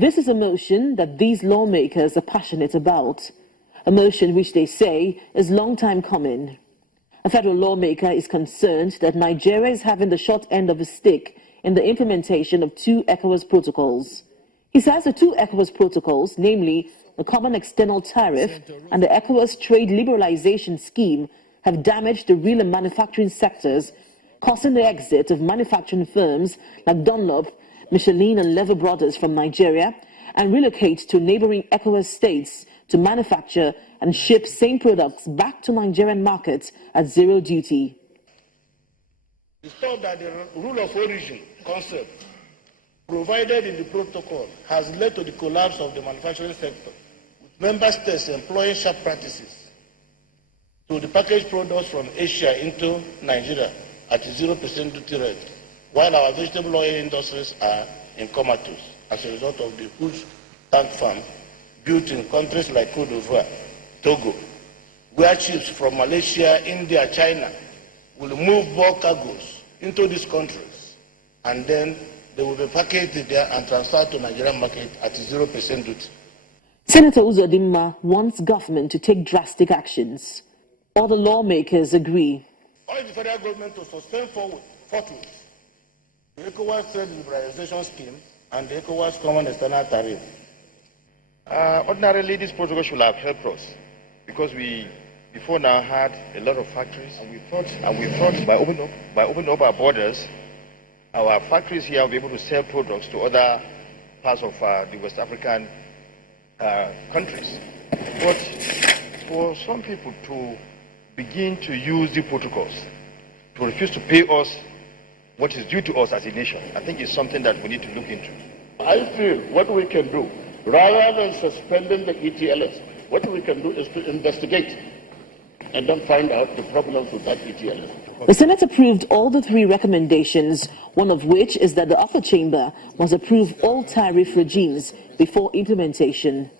This is a motion that these lawmakers are passionate about, a motion which they say is long time coming. A federal lawmaker is concerned that Nigeria is having the short end of the stick in the implementation of 2 Ecowas protocols. He says the 2 Ecowas protocols, namely the Common External Tariff and the Ecowas Trade Liberalization Scheme, have damaged the real and manufacturing sectors, causing the exit of manufacturing firms like Dunlop, Michelin and Lever Brothers from Nigeria, and relocate to neighboring Ecowas states to manufacture and ship same products back to Nigerian markets at zero duty. It's thought that the rule of origin concept provided in the protocol has led to the collapse of the manufacturing sector, with member states employing sharp practices to the packaged products from Asia into Nigeria at a 0% duty rate, while our vegetable oil industries are in comatose as a result of the huge tank farm built in countries like Cote d'Ivoire, Togo, where ships from Malaysia, India, China will move bulk cargoes into these countries, and then they will be packaged there and transferred to Nigerian market at 0% duty. Senator Uzodimma wants government to take drastic actions. All the lawmakers agree. Urge the federal government to suspend forthwith the Ecowas Trade Liberalization Scheme and the Ecowas Common External Tariff. Ordinarily, this protocol should have helped us because we before now had a lot of factories, and we thought by opening up our borders, our factories here will be able to sell products to other parts of the West African countries. But for some people to begin to use the protocols to refuse to pay us what is due to us as a nation, I think is something that we need to look into. I feel what we can do, rather than suspending the ETLS, what we can do is to investigate and then find out the problems with that ETLS. The Senate approved all the 3 recommendations, one of which is that the upper chamber must approve all tariff regimes before implementation.